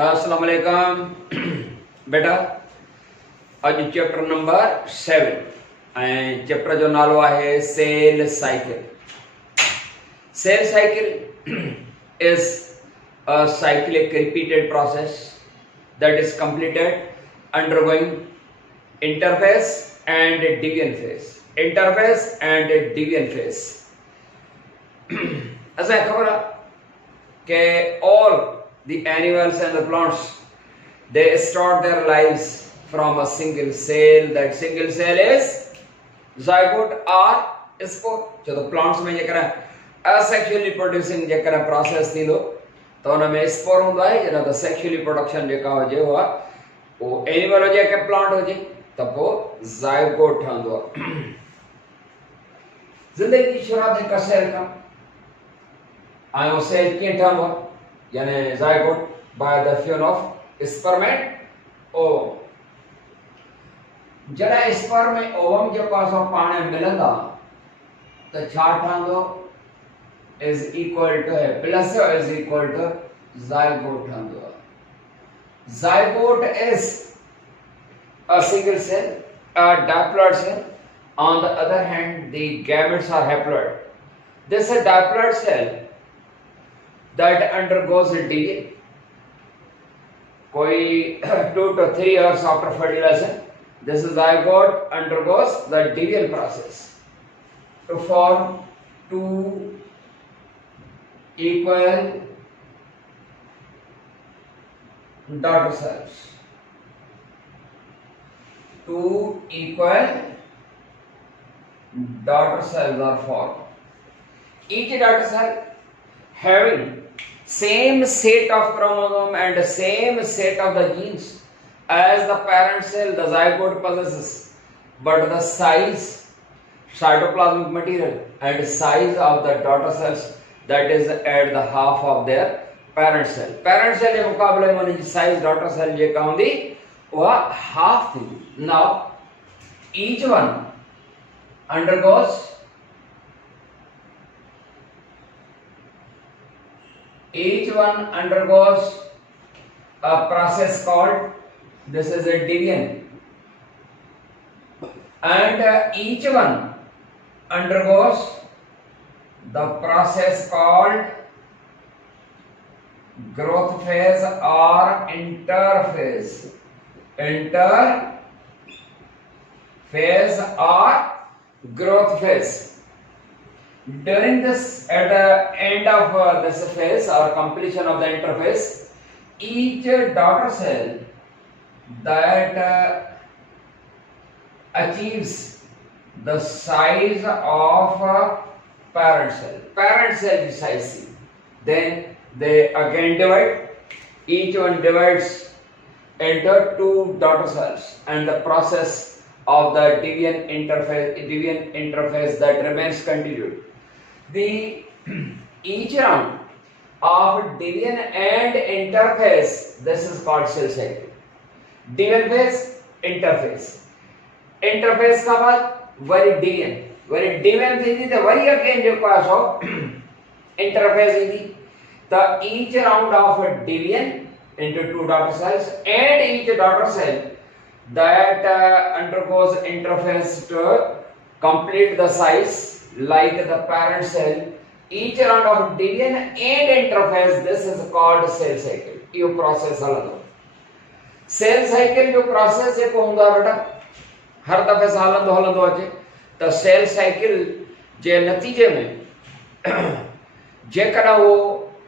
अस्सलाम वालेकुम बेटा। अज चैप्टर नंबर 7 ऐं चैप्टर जो नालो आहे cell cycle. Cell cycle is a cyclic repeated process that is completed undergoing interphase and deviant phase. Interphase and deviant phase. ऐसा खबर है कि all the animals and the plants, they start their lives from a single cell. That single cell is zygote or spore. जो तो plants में जेकर asexually producing जेकर process थींदो तो उन में स्पोर होंदा है जना तो सेक्सुअली प्रोडक्शन जेका हो जे वो एनिमल हो जे के प्लांट हो जे त वो ज़ायगोट ठहंदो। जिंदगी की शुरुआत हिक सेल खां ऐं वो सेल कीअं ठहंदो यानी zygote by the fusion of sperm and ovum. जॾहिं स्पर्म ऐं ओवम जेको आहे सो पाण में मिलंदा त छा ठहंदो is equal to a plus or is equal to zygote ठहंदो। Zygote is a single cell, a diploid cell. On the other hand, the gametes are haploid. This is a diploid cell that undergoes division. कोई 2 to 3 years after fertilization, this zygote undergoes the division process to form two equal daughter cells. Two equal daughter cells are formed. Each daughter cell having same set of chromosome and same set of the genes as the parent cell, the zygote possesses, but the size, cytoplasmic material and size of the daughter cells that is at the half of their parent cell. Parent cell के मुकाबले में उनकी size daughter cell जेका होंदी वह half थी। Now each one undergoes a process called, this is a division, and each one undergoes the process called growth phase or interphase. Interphase or growth phase. During this, at the end of this phase or completion of the interphase, each daughter cell that achieves the size of parent cell is size C. Then they again divide. Each one divides into two daughter cells, and the process of the deviant interphase that remains continued. The each round of deviant and interphase, this is called cell cycle. Deviant phase, interphase. Interphase का बाद worry deviant. Worry division थी तो worry again जेको आहे सो interface ईंदी त each round of division into two daughter cells and each daughter cell that undergoes interphase to complete the size like the parent cell. Each round of division and interphase, this is called cell cycle. Yo process हलंदो। Cell cycle जो process जेको हूंदो आहे बेटा हर दफ़े सां हलंदो अचे तो सेल साइकिल जे नतीजे में जेकॾहिं वो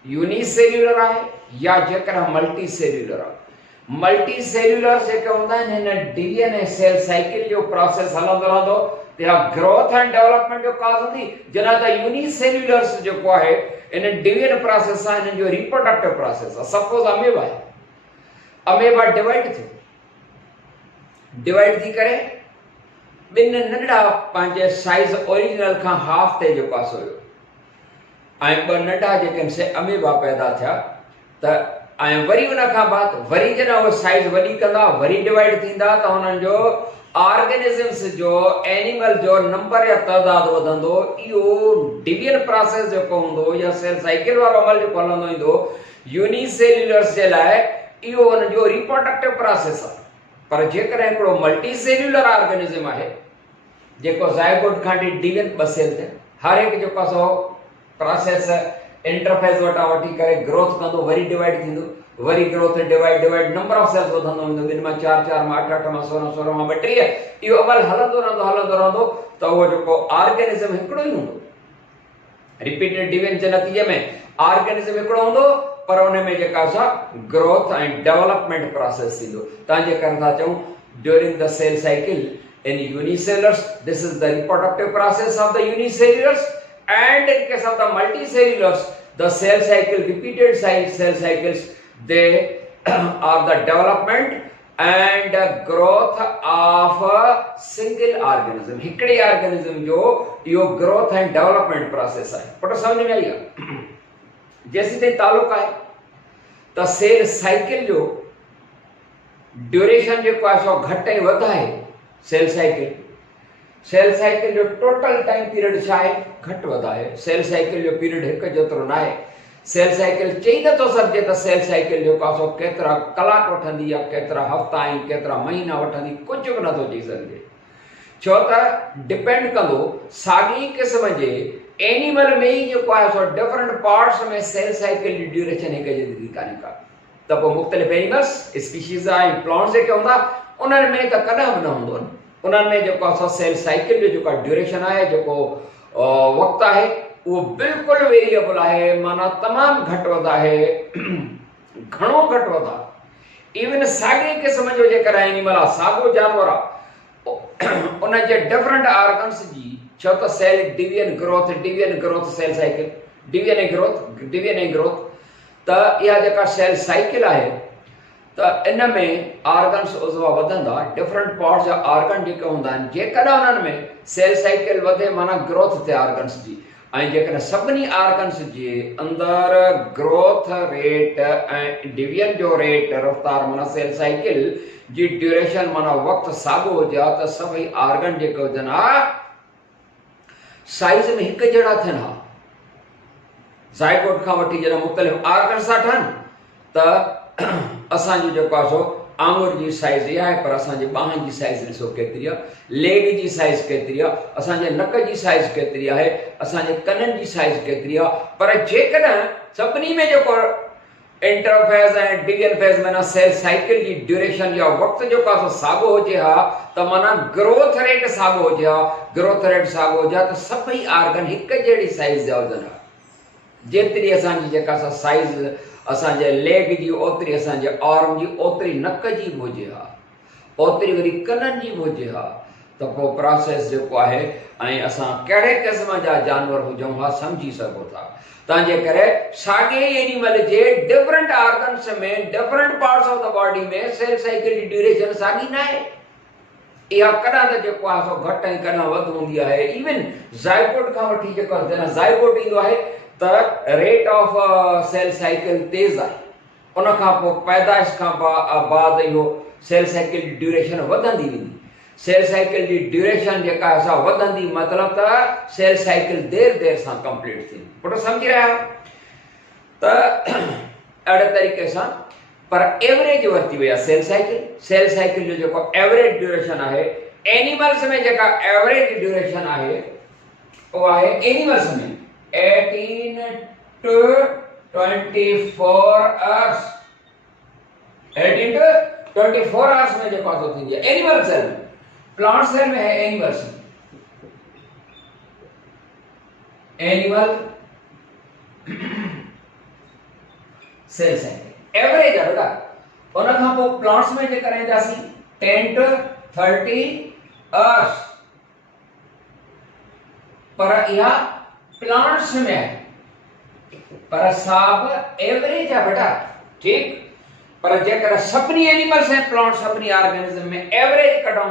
यूनिसेल्युलर आहे या जेकॾहिं मल्टी सेल्युलर आहे। मल्टी सेल्युलर जेके हूंदा आहिनि हिन डिविजन ऐं सेल साइकिल जो प्रोसेस हलंदो रहंदो या ग्रोथ एंड डेवलपमेंट जो काज़ हूंदी। जॾहिं त यूनिसेल्युलर्स जेको आहे इन डिविजन प्रोसेस सां हिन जो रिप्रोडक्टिव प्रोसेस आहे। सपोज अमेबा आहे, अमेबा डिवाइड थियो, डिवाइड थी करे बिन नंढा पंहिंजे साइज ओरिजिनल खां हाफ ते जेको आहे सो हुयो ऐं ॿ नंढा जेके से अमेबा पैदा थिया त ऐं वरी उन खां बाद वरी जॾहिं उहे साइज वॾी कंदा वरी डिवाइड थींदा त हुननि जो ऑर्गेनिजम्स जो एनिमल जो नंबर या तइदाद वधंदो। इहो डिविजन प्रोसेस जेको हूंदो या सेल साइकिल वारो अमल जेको हलंदो ईंदो यूनिसेल्युलर्स जे लाइ इहो उन जो रिप्रोडक्टिव प्रोसेस आहे। पर जेकॾहिं हिकिड़ो मल्टी सेल्यूलर ऑर्गेनिज़म आहे जेको ज़ायगोट खां वठी डिवियन ॿ सेल थियनि, हर हिकु जेको आहे सो प्रोसेस इंटरफेस वटां वठी करे ग्रोथ कंदो, वरी डिवाइड थींदो, वरी growth divide number of cells वधंदो वेंदो, 2 मां 4, 4 मां 8, 8 मां 16, 16 मां 32, इहो अमल हलंदो रहंदो त उहो जेको ऑर्गेनिज़म हिकिड़ो ई हूंदो। रिपीटेड डिविजन जे नतीजे में ऑर्गेनिज़म हिकिड़ो हूंदो, पर उन में जेका सा ग्रोथ ऐं डेवलपमेंट प्रोसेस थींदो। तव्हांजे करे था चऊं during the cell cycle in unicellulars, this is the reproductive process of the unicellulars, and in case of the multicellulars, the cell cycle, repeated cell cycles, they are the development and growth of a single organism. हिकड़े organism जो यो growth and development process है। पर समझ में आएगा? जैसे ते ताल्लुक है, तो cell cycle जो duration जो कोई सो घटे वधा है, सेल साइकिल जो टोटल टाइम पीरियड छा है घट वधा है। सेल साइकिल जो पीरियड एक जेतिरो ना है। सेल साइकिल चई नथो सघिजे त सेल साइकिल जो कासो केतिरा कलाक वठंदी या केतिरा हफ़्ता ऐं केतिरा महीना वठंदी, कुझु बि नथो चई सघिजे, छो त डिपेंड कंदो साॻी क़िस्म जे एनिमल में ही जेको आहे सो डिफरेंट पार्ट्स में सेल साइकिल जी ड्यूरेशन हिक जहिड़ी कान्हे का। त पोइ मुख़्तलिफ़ एनिमल्स स्पीशीज़ ऐं प्लांट्स जेके हूंदा उन्हनि में त कॾहिं बि न हूंदो, उन्हनि में जेको आहे सेल साइकिल जो जेको ड्यूरेशन आहे, जेको वक़्तु आहे, उहो बिल्कुलु वेरिएबल आहे, माना तमामु घटि वधि आहे, घणो घटि वधि आहे। इवन साॻे क़िस्म जो जेकर एनिमल आहे, साॻियो जानवर आहे, उन जे डिफरेंट ऑर्गन्स जी, छो त cell division growth cell cycle, division ऐं ग्रोथ, त इहा जेका सेल साइकिल आहे त इन में ऑर्गन्स उज़वा वधंदा, डिफरेंट पार्ट्स जा ऑर्गन जेके हूंदा आहिनि, जेकॾहिं उन्हनि में सेल साइकिल वधे माना ग्रोथ थिए ऑर्गन्स जी, ऐं जेकॾहिं सभिनी ऑर्गन्स जे अंदरि ग्रोथ रेट ऐं डिवीजन जो रेट रफ़्तार माना सेल साइकिल जी ड्यूरेशन माना वक़्तु साॻियो हुजे हा त सभई ऑर्गन जेके हुजनि हा साइज़ में हिकु जहिड़ा थियनि हा। ज़ायगोट खां वठी जॾहिं मुख़्तलिफ़ ऑर्गन्स था ठहनि त असांजो जेको आहे सो आंगुर जी साइज़ इहा आहे, पर असांजे ॿांहनि जी साइज़ ॾिसो केतिरी आहे, लेग जी साइज़ केतिरी आहे, असांजे नक जी साइज़ केतिरी आहे, असांजे कननि जी साइज़ केतिरी आहे। पर जेकॾहिं सभिनी में जेको इंटरफेज़ ऐं डिवीजन फेज़ में सेल साइकिल जी ड्यूरेशन या वक़्तु जेको आहे सो साॻियो हुजे हा त माना ग्रोथ रेट साॻियो हुजे हा, ग्रोथ रेट साॻियो हुजे हा त सभई ऑर्गन हिकु जहिड़ी साइज़ जा हुजनि हा। जेतिरी असांजी जेका साइज़ असांजे लेग जी, ओतिरी असांजे आर्म जी, ओतिरी नक जी बि हुजे हा, ओतिरी वरी कननि जी बि हुजे हा, त पोइ प्रोसेस जेको आहे ऐं असां कहिड़े क़िस्म जा जानवर हुजूं हा समझी सघो था। तंहिंजे करे साॻे एनिमल जे डिफरेंट ऑर्गन्स में, different parts of the body में सेल साइकिल जी ड्यूरेशन साॻी न आहे। इहा कॾहिं त जेको आहे सो घटि ऐं कॾहिं वधि हूंदी आहे। इवन ज़ायगोट खां वठी जेको जॾहिं ज़ायगोट ईंदो आहे त रेट ऑफ सेल साइकिल तेज़ आहे, उन खां पोइ पैदाइश खां बाद इहो सेल साइकिल जी ड्यूरेशन वधंदी वेंदी। सेल साइकिल जी ड्यूरेशन जेका आहे सा वधंदी, मतिलबु त सेल साइकिल देर सां कंप्लीट थींदी। पुट सम्झी रहिया आहियो? त अहिड़े तरीक़े सां पर एवरेज वरिती वई आहे सेल साइकिल जो जेको एवरेज ड्यूरेशन आहे, एनिमल्स में जेका एवरेज ड्यूरेशन आहे उहो आहे एनिमल्स में 18 to 24 hours, 18 to 24 hours में जेको आहे थींदी आहे एनिमल सेल में। प्लांट सेल में है एनिमल सेल साइकिल एवरेज आहे बेटा। उन खां पोइ प्लांट्स में जे कराईंदासीं 10 to 30 hours, पर इहा प्लांट्स में है, पर साब एवरेज है बेटा, ठीक। पर जेकर सभी एनिमल्स हैं, प्लांट सभी ऑर्गेनिज्म में एवरेज कढूं,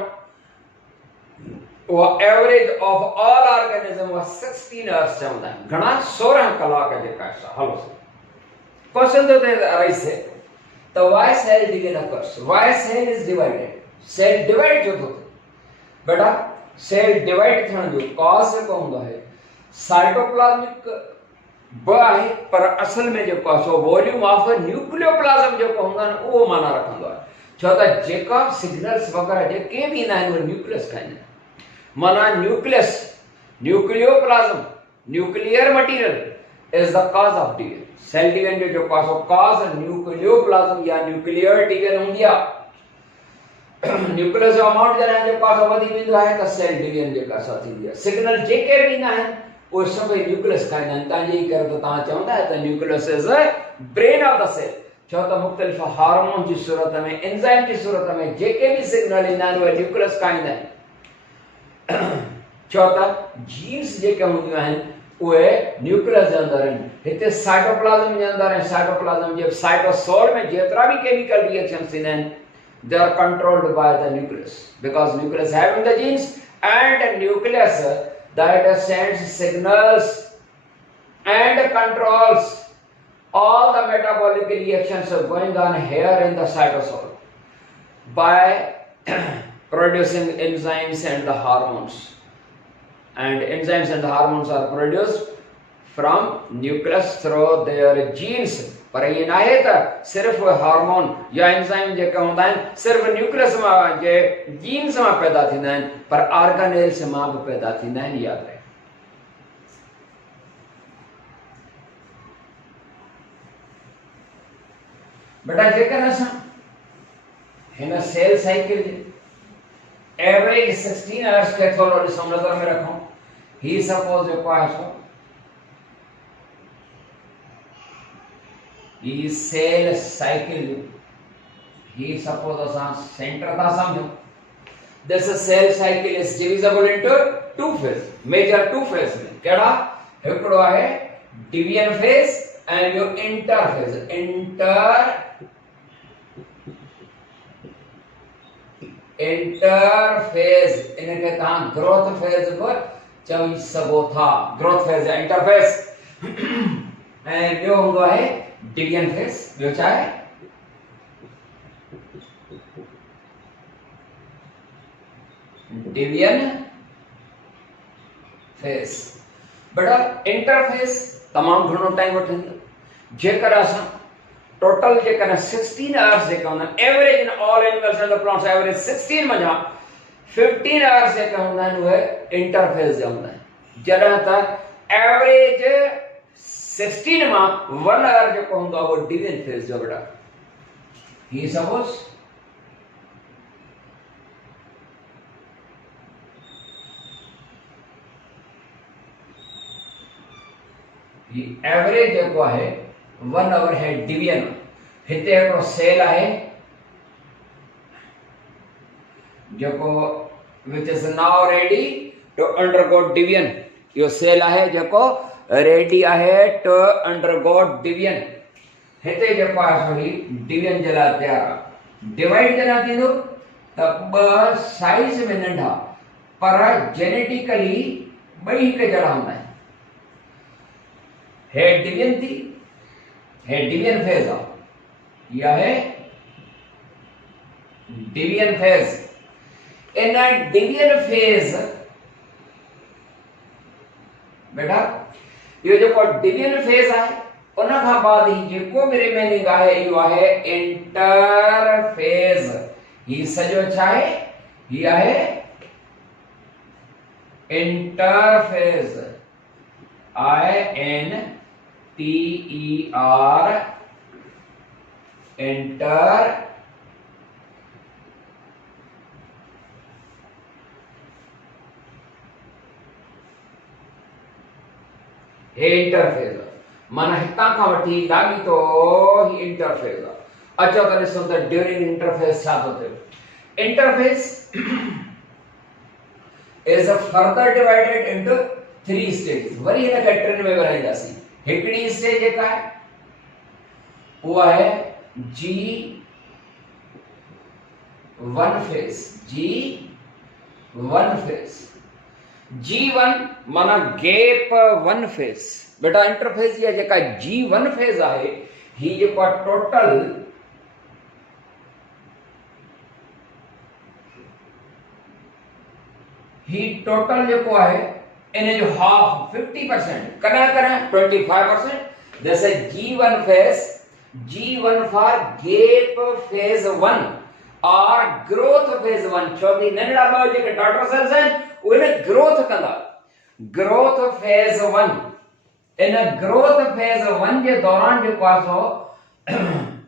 वो एवरेज ऑफ ऑल ऑर्गेनिज्म वो 16 आवर्स चवंदा आहिनि, घणा 16 कलाक जेका हलो। क्वेश्चन तो राइट है, तो why cell division occurs, why cell is divided, cell divide जो तो बेटा सेल डिवाइड थियण जो कॉज जेको हूंदो आहे साइटोप्लाज्मिक ब आहे, पर असल में जेको आहे सो वॉल्यूम ऑफ न्यूक्लियोप्लाज़म जेको हूंदो आहे उहो माना रखंदो आहे। छो त जेका सिग्नल्स वग़ैरह जेके बि ईंदा आहिनि उहे न्यूक्लियस खाईंदा आहिनि। माना nucleus, nucleoplasm, nuclear material is the cause of division. Cell division जो जेको आहे सो कॉज न्यूक्लियोप्लाज़म या न्यूक्लियर डिवीजन हूंदी आहे। न्यूक्लियस जो अमाउंट जॾहिं जेको आहे सो वधी वेंदो आहे त सेल डिवीजन जेका सा थींदी आहे। सिग्नल जेके बि ईंदा आहिनि वो सभई न्यूक्लियस खाईंदा आहिनि। तव्हां यही करे त तव्हां चवंदा त nucleus is brain of the cell. छो त मुख़्तलिफ़ हार्मोन जी सूरत में, एंजाइम जी सूरत में जेके भी सिग्नल ईंदा आहिनि उहे न्यूक्लियस खाईंदा आहिनि। छो त जीन्स जेके हूंदियूं आहिनि उहे न्यूक्लियस जे अंदरि आहिनि। हिते साइटोप्लाज़म जे अंदरि ऐं साइटोप्लाज़म जे साइटोसोल में जेतिरा भी केमिकल रिएक्शंस ईंदा आहिनि they are controlled by the nucleus, because nucleus having the genes and nucleus that sends signals and controls all the metabolic reactions going on here in the cytosol by producing enzymes and the hormones. And enzymes and the hormones are produced from nucleus through their genes. पर ये ना है त सिर्फ hormone या enzyme जेके हूंदा आहिनि सिर्फ न्यूक्लियस मां जे जीन्स मां पैदा थींदा आहिनि, पर ऑर्गेनेल्स मां बि पैदा थींदा आहिनि। यादि रहे। बेटा जेकर असां हिन सेल साइकिल जे एवरेज 16 आवर्स खे थोरो ॾिसो नज़र में रखूं। ही सपोज जेको आहे सो ही सेल साइकिल, ही सपोज असां सेंटर था समझो। This cell cycle is divisible into two phase, major two phase में। केड़ा? हिकड़ो आहे डिवीजन फेज एंड यो इंटरफेज। इंटरफेज इनके तहां ग्रोथ फेज बि चई सघो था। ग्रोथ फेज या इंटरफेज। ऐं ॿियो हूंदो आहे डिवीजन फेज। ॿियो छा आहे? Division phase. बेटा इंटरफेज तमाम घणो टाइम वठंदो। जेकर असां टोटल जेकर 16 आवर्स जेका हूंदा आहिनि average in all animals and the plants average 16 मञा 15 hours जेका हूंदा आहिनि उहे इंटरफेज जा हूंदा आहिनि। जॾहिं त एवरेज 16 मां 1 आवर जेको हूंदो आहे उहो डिवीजन फेज जो। बेटा ही सपोज ही एवरेज जेको आहे 1 आवर है डिवीजन। हिते हिकिड़ो सेल आहे जेको which is now ready to undergo division। यो सेल आहे जेको रेडी आहे टू अंडरगो डिवीजन। हिते जेको आहे सो ही डिवीजन जे लाइ तयार आहे। डिवाइड जॾहिं थींदो त ॿ साइज में नंढा पर जेनेटिकली ॿई हिक जहिड़ा हूंदा आहिनि। हे डिवीजन थी, हे डिवीजन फेज आहे। यह है division phase. In division phase बेटा यो जेको डिवीजन फेज आहे उन खां बाद ही जेको भी रिमेनिंग आहे इहो आहे इंटरफेज। ही सॼो छा आहे? ही आहे इंटरफेज। INTER इंटर हे इंटरफेज माना हितां खां वठी लाॻीतो ही इंटरफेज आहे। अचो त ॾिसो त ड्यूरिंग इंटरफेज छा थो थिए। Interphase is further divided into 3 stages। Worry हिन खे टिनि में विरहाईंदासीं। हिकिड़ी स्टेज जेका आहे उहा आहे G1 phase. G1 phase. G1 माना गैप 1 फेज। बेटा इंटरफेज या जेका G1 फेज आहे ही जेको टोटल ही टोटल जेको आहे इन जो हाफ 50% कॾहिं कॾहिं 25%. This is G1 phase. G1 for gap phase 1 or growth phase 1. छो कि नंढड़ा ॿ जेके डॉटर सेल्स आहिनि उहे ग्रोथ कंदा. Growth phase 1. In growth phase 1 जे दौरान जेको आहे सो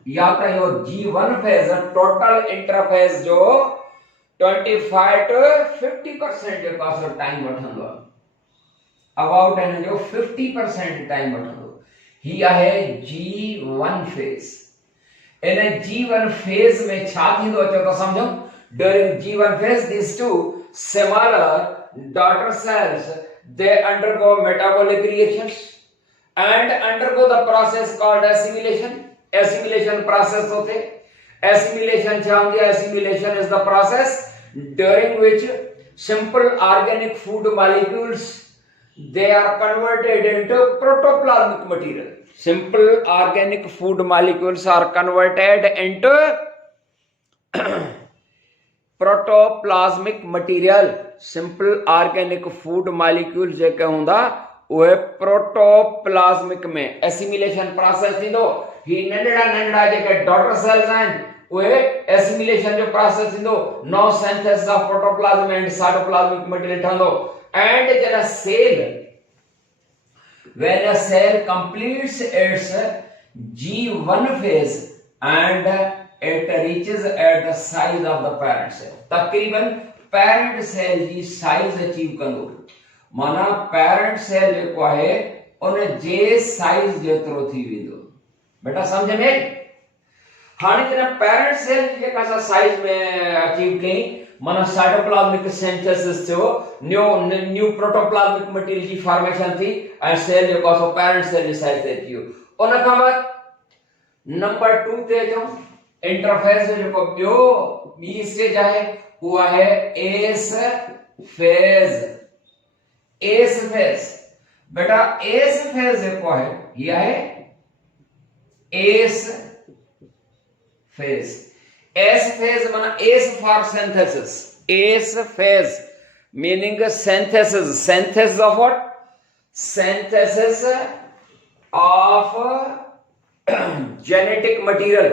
या त इहो G1 फेज़ टोटल इंटरफेस जो 25 to 50% जेको आहे सो टाइम वठंदो आहे. अबाउट इन जो 50% टाइम वठंदो. ही आहे G1 फेज़. इन G1 फेज़ में छा थींदो अचो त सम्झो. During G1 phase, these two smaller daughter cells, they undergo metabolic reactions and undergo the process called assimilation. Assimilation process होते. Assimilation क्या होती है? Assimilation is the process during which simple organic food molecules they are converted into protoplasmic material. Simple organic food molecules are converted into protoplasmic material. Simple organic food molecule जेके हूंदा उहे protoplasmic में assimilation process थींदो. ही नंढड़ा नंढड़ा जेके daughter cells आहिनि उहे assimilation जो process थींदो. No synthesis of protoplasm and cytoplasmic material ठहंदो. एंड जॾहिं cell when a cell completes its G1 phase and it reaches at the size of the parent cell. तकरीबन parent cell जी size achieve कंदो. माना parent cell जेको आहे उन जे size जेतिरो थी वेंदो. बेटा सम्झ में? हाणे जॾहिं parent cell जेका सा size में achieve कई माना साइटोप्लाज्मिक सिंथेसिस थियो, न्यू प्रोटोप्लाज्मिक मटीरियल जी फॉर्मेशन थी ऐं सेल जेको आहे सो पेरेंट सेल जी साइज ते अची वियो. उन खां बाद नंबर 2 ते अचूं. इंटरफेस जो जेको ॿी स्टेज आहे उहा आहे एस फेज. एस फेज बेटा एस फेज जेको आहे ही आहे एस फेज. S phase माना S for synthesis. S phase meaning synthesis. Synthesis of what? Synthesis of genetic material.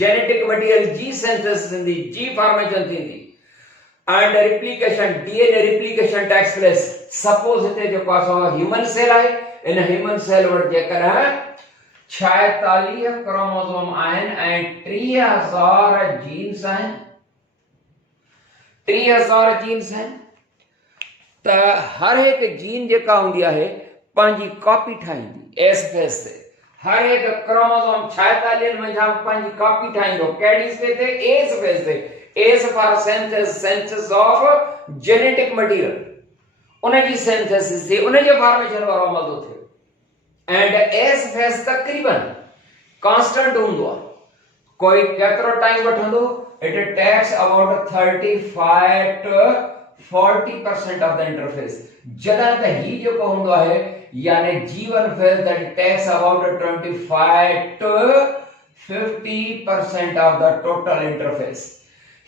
Genetic material G synthesis in the G formation थींदी. And replication DNA replication takes place. Suppose हिते जेको आहे human cell आहे. इन human cell वटि जेकॾहिं 46 chromosome आहिनि ऐं 30,000 jeans आहिनि. 30,000 जीन्स आहिनि त हर हिकु जीन जेका हूंदी आहे पंहिंजी कॉपी ठाहींदी. एस फेस ते हर हिकु क्रोमोसोम 46 में पंहिंजी कॉपी ठाहींदो. कहिड़ी स्टेज ते? एस फेस ते. S for synthesis of genetic material. उन जी सिंथेसिस थी, उन जे फॉर्मेशन वारो अमल थो थिए. एंड एस फेस तकरीबन कांस्टेंट हूंदो आहे. कोई केतिरो टाइम वठंदो? It takes about 35 to 40% of the interphase. जॾहिं त ही जेको हूंदो आहे यानी G1 phase that takes about 25 to 50% of the total interphase.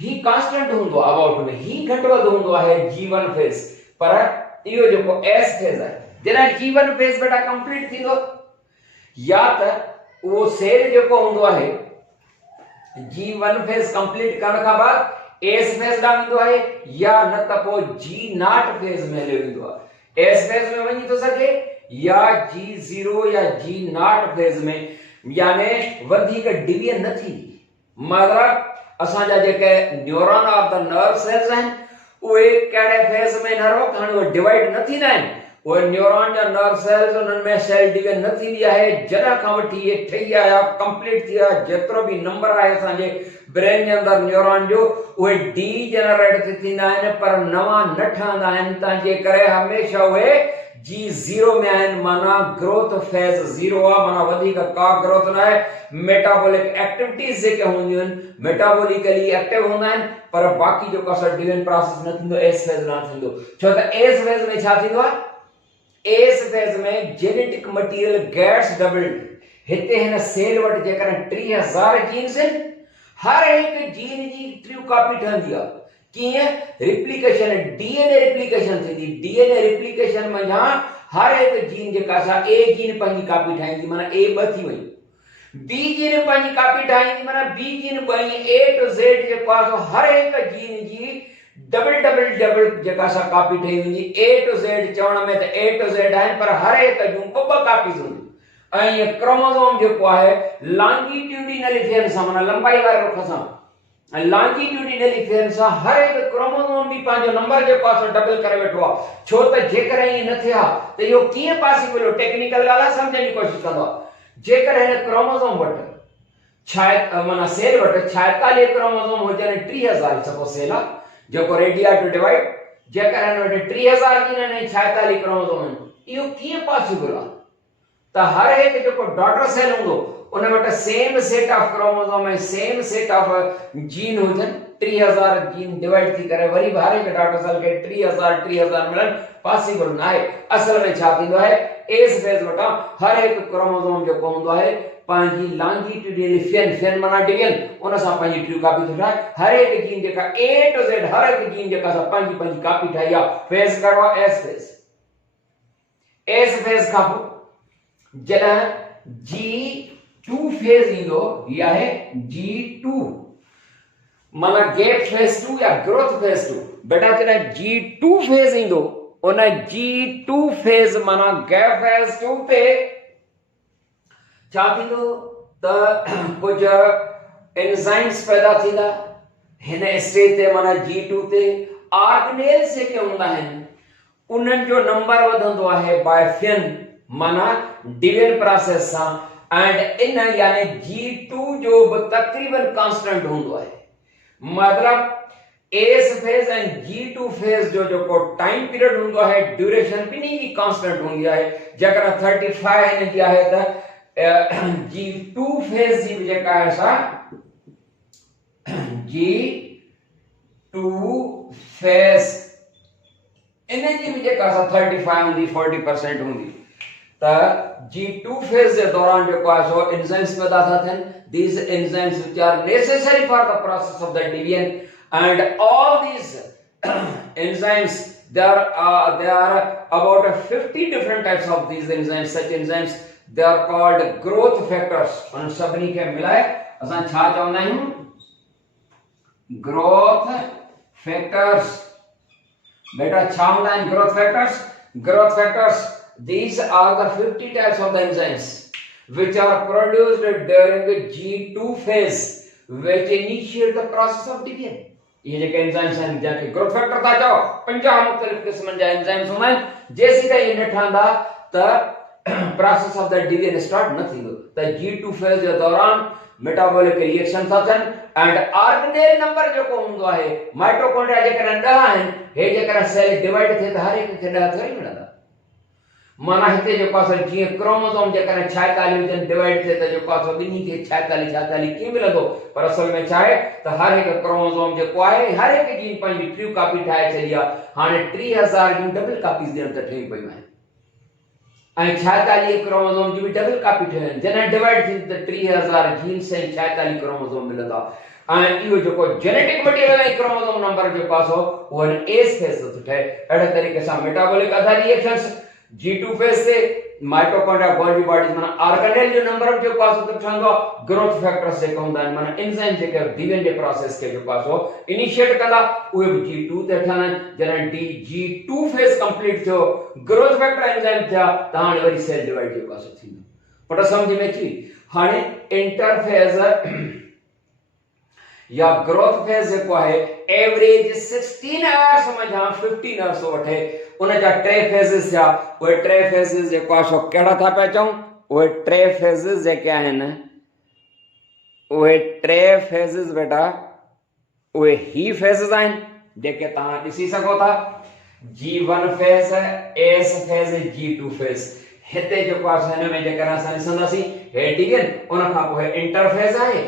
ही कांस्टेंट हूंदो आहे अबाउट में. ही घटि वधि हूंदो आहे G1 फेज. पर इहो जेको एस फेज आहे जॾहिं G1 फेज बेटा कंप्लीट थींदो या त उहो सेल जेको हूंदो आहे G1 फेज कंप्लीट करण खां बाद एस फेज ॾांहुं ईंदो आहे या न त पोइ G0 फेज में हलियो वेंदो आहे. एस फेज में वञी थो सघे या G0 या G0 फेज में. यानी वधीक डिवीजन न थींदी. मतिलबु असांजा जेके neuron of the nerve cells आहिनि उहे कहिड़े फेज में न रहो हाणे उहे डिवाइड न थींदा आहिनि. उहे न्यूरॉन जा नर्व सेल्स उन्हनि में सेल डिवीजन न थींदी आहे. जॾहिं खां वठी इहे ठही आया कंप्लीट थी विया जेतिरो बि नंबर आहे असांजे ब्रेन जे अंदरि न्यूरॉन जो उहे डीजनरेट थींदा आहिनि पर नवां न ठहंदा आहिनि. तंहिंजे करे हमेशह उहे G0 में आहिनि. माना ग्रोथ फेज 0 आहे. माना वधीक का ग्रोथ न आहे. मेटाबॉलिक एक्टिविटीज जेके हूंदियूं आहिनि मेटाबॉलिकली एक्टिव हूंदा आहिनि पर बाक़ी जेको असां डिवीजन प्रोसेस न थींदो. एस फेज न थींदो. छो त एस फेज में छा थींदो आहे? एस फेज में जेनेटिक मटीरियल गेट्स डबल्ड. हिते हिन सेल वटि जेकॾहिं 30,000 जीन्स आहिनि हर हिकु जीन जी ट्रू कॉपी ठहंदी आहे. कीअं रिप्लिकेशन डीएनए रिप्लिकेशन थींदी डीएनए रिप्लिकेशन मंझां हर एक जीन जेका सा ए जीन पंहिंजी कॉपी ठाहींदी माना ए ॿ थी वई बी जीन पंहिंजी कॉपी ठाहींदी माना बी जीन ॿई ए टू ज़ेड जेको आहे सो हर एक जीन जी डबल डबल डबल जेका सा कॉपी ठही वेंदी ए टू ज़ेड चवण में त ए टू ज़ेड आहिनि पर हर एक जूं ॿ कॉपीज़ हूंदियूं ऐं इहे क्रोमोसोम जेको आहे लॉन्गिट्यूडिनली थियण सां माना लंबाई वारे रुख सां ऐं लॉन्गिट्यूडिनली थियण सां हर एक क्रोमोसोम बि पंहिंजो नंबर जेको आहे सो डबल करे वेठो आहे छो त जेकर ईअं न थिया त इहो कीअं पॉसिबल हो टेक्निकल ॻाल्हि आहे सम्झण जी कोशिशि कंदो जेकर हिन क्रोमोसोम वटि माना सेल वटि 46 क्रोमोसोम हुजनि 3000 सपोज सेल आहे जेको रेडी आहे टू डिवाइड जेकर हिन वटि 3000 जीन ऐं 46 क्रोमोसोम आहिनि इहो कीअं पॉसिबल आहे त हर एक जेको डॉटर सेल हूंदो उन वटि सेम सेट ऑफ क्रोमोसोम ऐं सेम सेट ऑफ जीन हुजनि 3000 जीन डिवाइड थी करे वरी हर एक डॉटर सेल खे 3000 मिलनि पॉसिबल न आहे असल में छा थींदो आहे एस फेज वटां हर एक क्रोमोसोम जेको हूंदो आहे पंहिंजी लॉन्गिट्यूडिनली फियन माना डिवीजन उन सां पंहिंजी ट्रू कॉपी थो ठाहे हर एक जीन जेका ए टू ज़ेड हर एक जीन जेका सा पंहिंजी कॉपी ठाही आहे फेज कहिड़ो आहे एस फेज खां पोइ जॾहिं G2 फेज ईंदो ये आहे G2 माना गैप फेज 2 या ग्रोथ फेज 2 बेटा जॾहिं G2 फेज ईंदो उन G2 फेज माना गैप फेज 2 ते छा थींदो त कुछ एंजाइम्स पैदा थींदा हिन स्टेज ते माना G2 ते ऑर्गेनेल्स जेके हूंदा आहिनि उन्हनि जो नंबर वधंदो आहे बाय फियन माना डिवीजन प्रोसेस सां एंड इन यानी G2 जो तकरीबन कांस्टेंट हूंदो आहे मतलब एस फेज ऐं G2 फेज जो टाइम पीरियड हूंदो आहे ड्यूरेशन बिन्ही जी कांस्टेंट हूंदी आहे जेकर 35 हिन जी आहे त G2 फेज जी जेका आहे सा G2 फेज इन जी भी जेका सा 35 हूंदी 40% हूंदी त G2 फेज जे दौरान जेको आहे सो एंजाइम्स पैदा था थियनि these enzymes which are necessary for the process of the division and all these enzymes there are about 50 different types of these enzymes such enzymes they are called growth factors उन सभिनी खे मिलाए असां छा चवंदा आहियूं growth factors बेटा छा हूंदा आहिनि growth factors these are the 50 types of the enzymes which are produced during the G2 phase which initiate the process of division ये जेके एंजाइम्स आहिनि जंहिंखे ग्रोथ फैक्टर था चओ 50 मुख़्तलिफ़ क़िस्मनि जा एंजाइम्स हूंदा आहिनि जेसीं ताईं न ठहंदा त process of the division start न थींदो त G2 फेज जे दौरान मेटाबॉलिक रिएक्शन था थियनि एंड ऑर्गेनेल नंबर जेको हूंदो आहे माइटोकॉन्ड्रिया जेकर 10 आहिनि हे जेकर सेल डिवाइड थिए त हर एक खे 10 थोरी मिलंदा माना हिते जेको आहे जीअं क्रोमोसोम जेकर 46 हुजनि डिवाइड थिए त जेको आहे बिन्ही खे 46 कीअं मिलंदो पर असल में छा आहे त हर हिकु क्रोमोसोम जेको आहे हर हिकु जीन पंहिंजी ट्रू कॉपी ठाहे छॾी आहे हाणे 3000 जूं डबल कॉपीज़ ॾियण त ठही पयूं आहिनि ऐं 46 क्रोमोसोम जी बि डबल कॉपी ठहियूं आहिनि जॾहिं डिवाइड थींदी त 3000 जीन्स ऐं 46 क्रोमोसोम मिलंदा ऐं इहो जेको जेनेटिक मटीरियल ऐं क्रोमोसोम नंबर जेको आहे सो उहो एस फेज थो ठहे अहिड़े तरीक़े सां metabolic other reactions G2 phase से माइटोकॉन्ड्रिया गोल्गी बॉडीज माना ऑर्गेनेल जो नंबर जो पास तो ठंदो ग्रोथ फैक्टर्स जेके हूंदा आहिनि माना एंजाइम जेके डिवीजन जे प्रोसेस खे जो पासो इनिशिएट कंदा उहे बि G2 ते ठहनि जॾहिं G2 फेज कंप्लीट थियो ग्रोथ फैक्टर एंजाइम थिया त हाणे वरी सेल डिवाइड जो पासो थींदो पर समझ में अची हाणे इंटरफेज या ग्रोथ फेज जेको आहे एवरेज 16 आवर्स मंझां 15 आवर्स वठे उन जा टे फेजेस थिया उहे टे फेजेस जेको आहे सो कहिड़ा था पिया चऊं उहे टे फेजेस जेके आहिनि उहे टे फेजेस बेटा उहे ही फेजेस आहिनि जेके तव्हां ॾिसी सघो था G1 phase S phase G2 phase हिते जेको आहे हिन में जेकर असां ॾिसंदासीं हे डिवीजन उन खां पोइ इंटरफेज आहे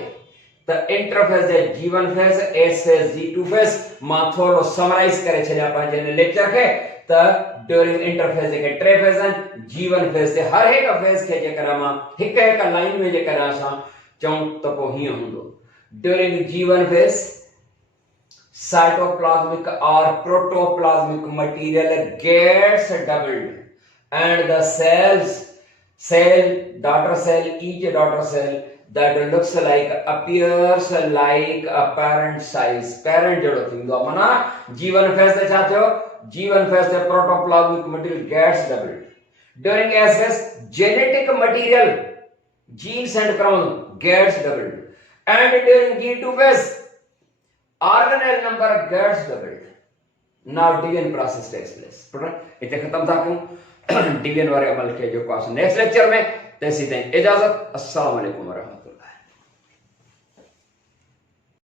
त इंटरफेज जे G1 phase S phase G2 phase मां थोरो समराइज करे छॾिया पंहिंजे लेक्चर खे त ड्यूरिंग इंटरफेज जेके टे फेज आहिनि G1 फेज ते हर हिकु फेज खे जेकर मां हिकु हिकु लाइन में जेकर असां चऊं त पोइ हीअं हूंदो during G1 phase cytoplasmic or protoplasmic material gets doubled, and the daughter cell, each daughter cell that looks like, appears like a parent size. Parent जड़ो थी तो अपना जीवन फेज से चाहते हो, जीवन फेज से protoplasmic material gets doubled. During S phase, genetic material, genes and chromosomes gets doubled, and during G2 phase, organelle number gets doubled. Now division process takes place. इतने खत्म था क्यों डिवीजन वाले अमल के जो क्लास नेक्स्ट लेक्चर में तैसी दें इजाजत। अस्सलाम वालेकुम।